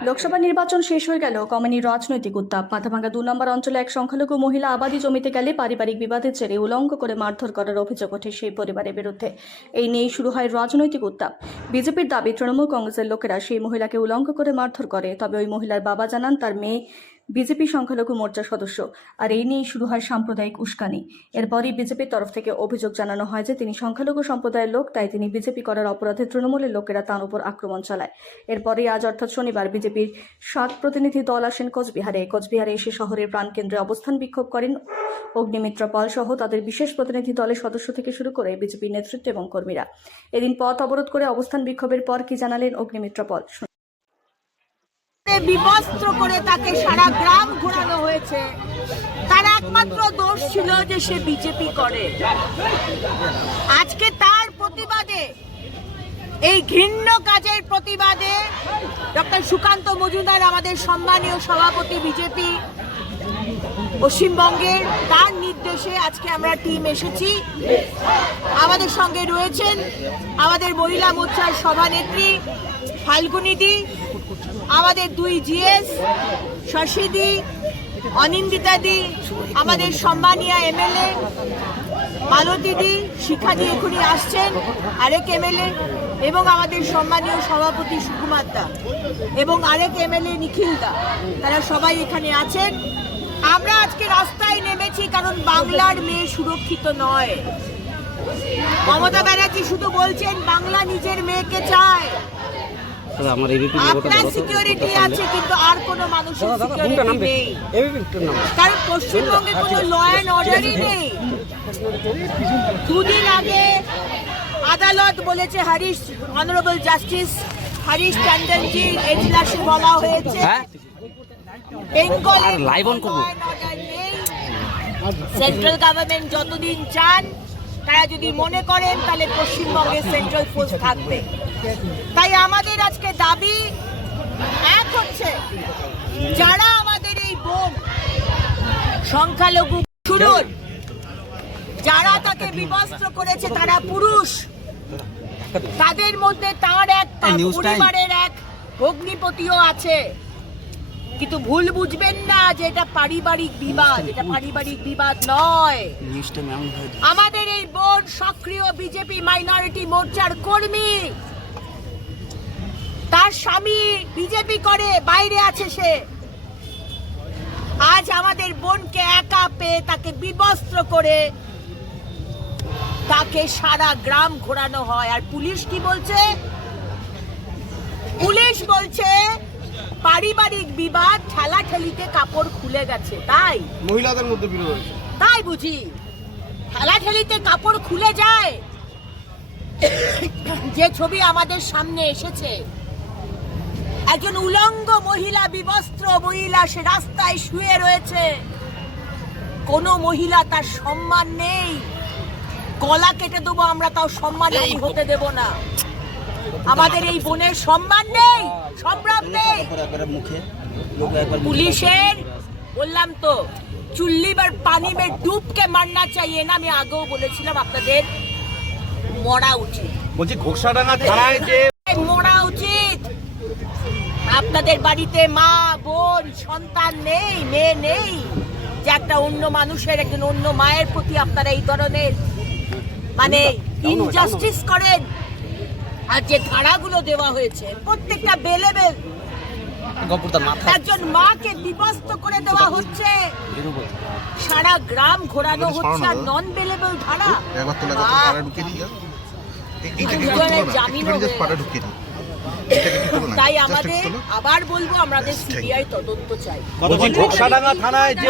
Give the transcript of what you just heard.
লোকসভা নির্বাচন শেষ হয়ে গেল। কমেনি রাজনৈতিক উত্তাপ। মাথাভাঙ্গা দু নম্বর অঞ্চলে এক সংখ্যালঘু মহিলা আবাদি জমিতে গেলে পারিবারিক বিবাদের জেরে উলঙ্গ করে মারধর করার অভিযোগ ওঠে সেই পরিবারের বিরুদ্ধে। এই নিয়েই শুরু হয় রাজনৈতিক উত্তাপ। বিজেপির দাবি, তৃণমূল কংগ্রেসের লোকেরা সেই মহিলাকে উলঙ্গ করে মারধর করে। তবে ওই মহিলার বাবা জানান, তার মেয়ে বিজেপি সংখ্যালঘু মোর্চার সদস্য। আর এই নিয়েই শুরু হয় সাম্প্রদায়িক উস্কানি। এরপরই বিজেপির তরফ থেকে অভিযোগ জানানো হয় যে, তিনি সংখ্যালঘু সম্প্রদায়ের লোক, তাই তিনি বিজেপি করার অপরাধে তৃণমূলের লোকেরা তার উপর আক্রমণ চালায়। এরপরই আজ, অর্থাৎ শনিবার, বিজেপির সাত প্রতিনিধি দল আসেন কোচবিহারে। কোচবিহারে এসে শহরের প্রাণকেন্দ্রে অবস্থান বিক্ষোভ করেন অগ্নিমিত্র পাল সহ তাদের বিশেষ প্রতিনিধি দলের সদস্য থেকে শুরু করে বিজেপির নেতৃত্ব এবং কর্মীরা। এদিন পথ অবরোধ করে অবস্থান বিক্ষোভের পর কি জানালেন অগ্নিমিত্র পাল। বিবস্ত্র করে তাকে সারা গ্রাম ঘোরানো হয়েছে। তার একমাত্র দোষ ছিল যে সে বিজেপি করে। আজকে তার প্রতিবাদে, এই ঘৃণ্য কাজের প্রতিবাদে ডক্টর সুকান্ত মজুমদার, আমাদের সম্মানীয় সভাপতি বিজেপি পশ্চিমবঙ্গের, তার নির্দেশে আজকে আমরা টিম এসেছি। আমাদের সঙ্গে রয়েছেন আমাদের মহিলা মোর্চার সভানেত্রী ফাল্গুনিদি আমাদের দুই জিএস শশীদি অনিন্দিতাদি আমাদের সম্মানীয় এমএলএ মালতীদি শিখাদি এখনই আসছেন, আরেক এমএলএ এবং আমাদের সম্মানীয় সভাপতি সুকুমার দা এবং আরেক এমএলএ নিখিল দা। তারা সবাই এখানে আছেন। আমরা আজকে রাস্তায় নেমেছি কারণ বাংলার মেয়ে সুরক্ষিত নয়। মমতা ব্যানার্জি শুধু বলছেন, বাংলা নিজের মেয়েকে চায়। তবে আমার এবিপি আপনার সিকিউরিটি আছে কিন্তু আর কোনো মানুষের কোনটা সিকিউরিটি নামবে নেই। এবিপির নাম কারণ পশ্চিমবঙ্গে কোনো ল অ্যান্ড অর্ডারই নেই। দুদিন আগে আদালত বলেছে হরিশ অনারেবল জাস্টিস হরিশ ট্যান্ডনজি এজলাসে বলা হয়েছে। হ্যাঁ? বেঙ্গলে live on করব। সেন্ট্রাল গভর্নমেন্ট যতদিন চান তারা যদি মনে করেন তাহলে পশ্চিমবঙ্গে সেন্ট্রাল ফোর্স থাকবে। তাই আমাদের আজকে দাবি এক হচ্ছে যারা আমাদের এই বোন সংখ্যালঘু শুনুন যারা তাকে বিবস্ত্র করেছে তারা পুরুষ। তাদের মধ্যে তার এক। পরিবারের এক অগ্নিপতিও আছে। কিন্তু ভুল বুঝবেন না যে এটা পারিবারিক বিবাদ এটা পারিবারিক বিবাদ নয়। আমাদের এই বোর্ড সক্রিয় বিজেপি মাইনরিটি মোর্চার কর্মী। তার স্বামী বিজেপি করে বাইরে আছে সে। আজ আমাদের বোনকে একা পেয়ে তাকে বিবস্ত্র করে তাকে সারা গ্রাম ঘোরানো হয়। আর পুলিশ কি বলছে? পুলিশ বলছে পারিবারিক বিবাদ ঠেলাঠেলিতে কাপড় খুলে গেছে তাই? মহিলাদের মধ্যে বিরোধ হয়েছে তাই বুঝি? ঠেলাঠেলিতে কাপড় খুলে যায়? যে ছবি আমাদের সামনে এসেছে। একজন উলঙ্গ মহিলা বিবস্ত্র মহিলা সে রাস্তায় শুয়ে রয়েছে। কোন মহিলা তার সম্মান নেই। গলা কেটে দেবো আমরা তাও সম্মানহানি হতে দেব না। আমাদের এই বোনের সম্মান নেই সম্ভ্রম নেই। পুলিশের বললাম তো চুল্লি বার পানি মে ডুব কে মারনা চাইয়ে না আমি আগেও বলেছিলাম আপনাদের মরা উচিত। বলছি ঘোষাডাঙ্গা থানায় যে মরা উচিত। আপনাদের বাড়িতে মা বোন সন্তান নেই মেয়ে নেই যে একটা অন্য মানুষের একজন অন্য মায়ের প্রতি আপনারা এই ধরনের মানে ইনজাস্টিস করেন। আর যে ধারাগুলো দেওয়া হয়েছে প্রত্যেকটা বেলে বেল। গপুরদার মাথা। একজন মাকে করে দেওয়া হচ্ছে। সারা গ্রাম ঘোরানো হচ্ছে আর নন বেলেবল ধারা। তাই আমাদের আবার বলব আমাদের সিবিআই তদন্ত চাই। ঘোষাডাঙ্গা থানায় যে